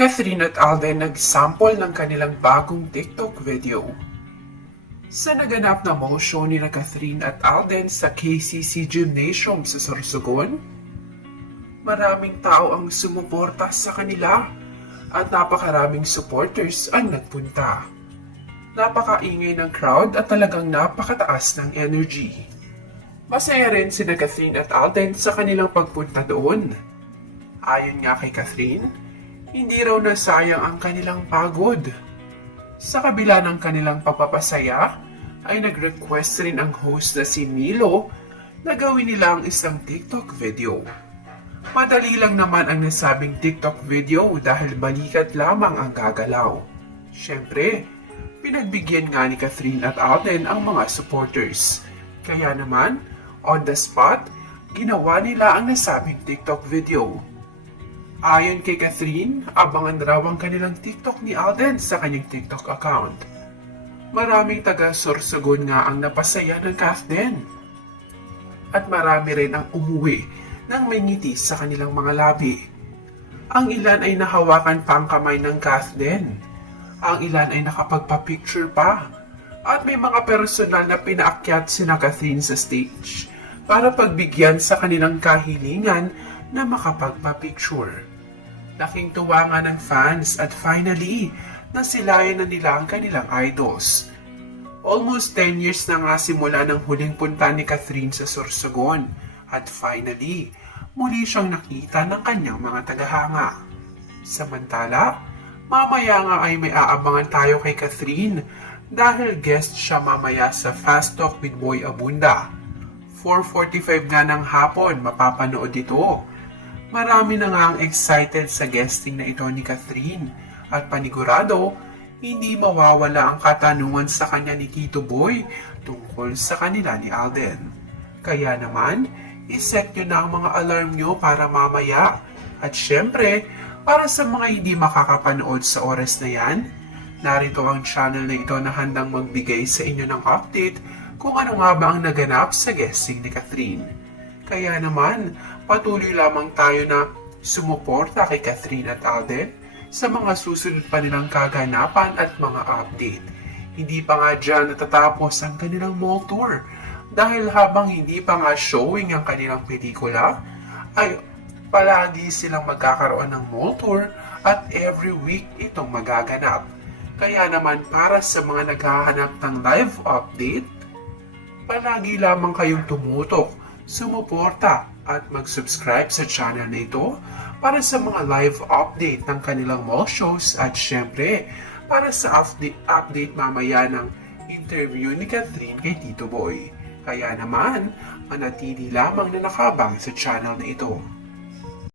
Catherine at Alden nag-sample ng kanilang bagong TikTok video. Sa naganap na mall show ni Catherine at Alden sa KCC Gymnasium sa Sorsogon, maraming tao ang sumuporta sa kanila at napakaraming supporters ang nagpunta. Napakaingay ng crowd at talagang napakataas ng energy. Masaya rin sina Catherine at Alden sa kanilang pagpunta doon. Ayon nga kay Catherine, hindi raw nasayang ang kanilang pagod. Sa kabila ng kanilang pagpapasaya, ay nag-request rin ang host na si Milo na gawin nila ang isang TikTok video. Madali lang naman ang nasabing TikTok video dahil balikat lamang ang gagalaw. Siyempre, pinagbigyan nga ni Catherine at Alden ang mga supporters. Kaya naman, on the spot, ginawa nila ang nasabing TikTok video. Ayon kay Catherine, abangan raw ang kanilang TikTok ni Alden sa kanyang TikTok account. Maraming taga-Sorsogon nga ang napasaya ng Catherine. At marami rin ang umuwi nang may ngiti sa kanilang mga labi. Ang ilan ay nahawakan pa ang kamay ng Catherine. Ang ilan ay nakapagpa-picture pa. At may mga personal na pinaakyat sina Catherine sa stage para pagbigyan sa kanilang kahilingan na makapagpa-picture. Laking tuwa nga ng fans at finally, nasilayan na nila ang kanilang idols. Almost 10 years na nga simula ng huling punta ni Catherine sa Sorsogon at finally, muli siyang nakita ng kanyang mga tagahanga. Samantala, mamaya nga ay may aabangan tayo kay Catherine dahil guest siya mamaya sa Fast Talk with Boy Abunda. 4:45 nga ng hapon mapapanood ito. Marami na nga ang excited sa guesting na ito ni Catherine at panigurado, hindi mawawala ang katanungan sa kanya ni Tito Boy tungkol sa kanila ni Alden. Kaya naman, iset nyo na ang mga alarm nyo para mamaya. At syempre, para sa mga hindi makakapanood sa oras na yan, narito ang channel na ito na handang magbigay sa inyo ng update kung ano nga ba ang naganap sa guesting ni Catherine. Kaya naman, patuloy lamang tayo na sumuporta kay Catherine at Alden sa mga susunod pa nilang kaganapan at mga update. Hindi pa nga dyan natatapos ang kanilang mall tour dahil habang hindi pa nga showing ang kanilang pelikula, ay palagi silang magkakaroon ng mall tour at every week itong magaganap. Kaya naman para sa mga naghahanap ng live update, palagi lamang kayong tumutok, sumuporta at mag-subscribe sa channel na ito para sa mga live update ng kanilang mall shows at syempre para sa update mamaya ng interview ni Catherine kay Tito Boy. Kaya naman, manatili lamang na nakabang sa channel na ito.